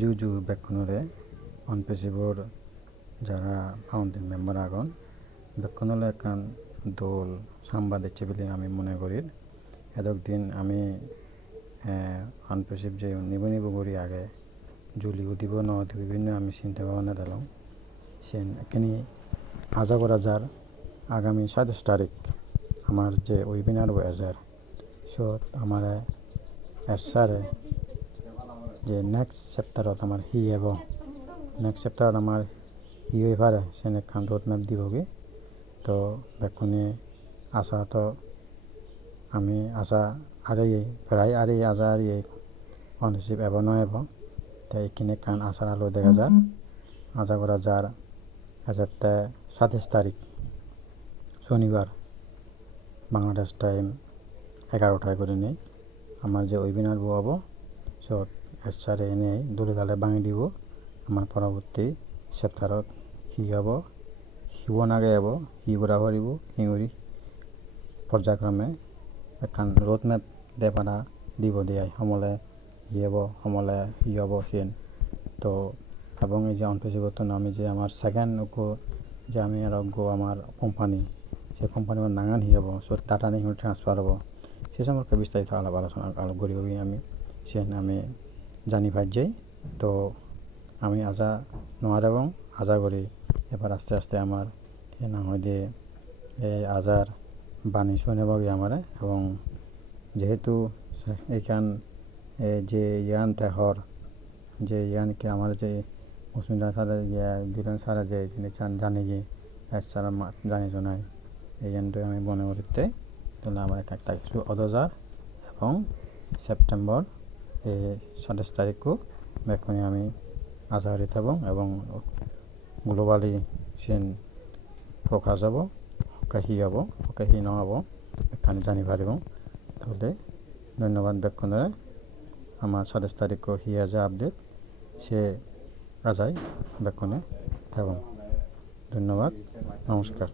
জুজু বেক্ষণরে অনপেশিবর যারা founding member আগন বেক্ষণলে একান দোল সাম্বা দিচ্ছে বলে আমি মনে করি। এদক দিন আমি অনপেশিব যে নিব করি আগে জুলিও দিব ন বিভিন্ন আমি চিন্তা ভাবনা দিলাম সেন এখানে আশা করা যার আগামী 27 তারিখ আমার যে ওয়েবিনার ওয়েজার সত আমার এসারে যে নেক্সট চেপ্টারত আমার হি হব নেক্সট চেপ্টারত আমার হি হয়ে পারে সেন একখান রোড ম্যাপ দিবগে। তো বেক্ষণে আশা তো আমি আশা আর প্রায় আর আশা আর অনসিপ এব নয় এব তাই এখানে কান আশার আলো দেখা যার আশা করা যার 27 তারিখ শনিবার বাংলাদেশ টাইম 11টায় করে নেই আমার যে ওয়েবিনার হব সব এসারে এনে দলিগালে ভাঙি দিব আমার পরবর্তী সপ্তাহত হি হব হিব নাগে হব হি ঘুরা পারিব হিঙুরি পর্যায়ক্রমে এখন রোড ম্যাপ দেপানা দিব দিয়াই সমলে হি হব সমলে হি হব সেন। তো এবং এই যে অনপেশিবর্তন আমি যে আমার সেকেন্ড যে আমি আর আমার কোম্পানি সেই কোম্পানি আমার নাঙান হি হব সো ডাটা নিয়ে ট্রান্সফার হব সে সম্পর্কে বিস্তারিত আলোচনা করি আমি সেন আমি জানি পাই যাই। তো আমি আশা নোয়ার এবং আশা করি এবার আস্তে আস্তে আমার না হয় দিয়ে এই আজার বাণী শুনে পাবি আমার এবং যেহেতু এইখান যে ইয়ানটা হর যে ইয়ানকে আমার যে মুসলিমরা সারা দুজন সারা যে জিনিস জানি গিয়ে সারা জানি শোনায় এই ইয়ানটা আমি মনে করতে তাহলে আমার একটা কিছু অদজার এবং সেপ্টেম্বর 27 তারিখও বেক্ষণে আমি আশা করি থাকব এবং গ্লোবালি সেন প্রকাশ হব হি হব হি নহব এখানে জানি পারিব। তাহলে ধন্যবাদ বেক্ষণে আমার 27 তারিখও হি আজা আপডেট সে আজাই বেক্ষণে থাকব। ধন্যবাদ, নমস্কার।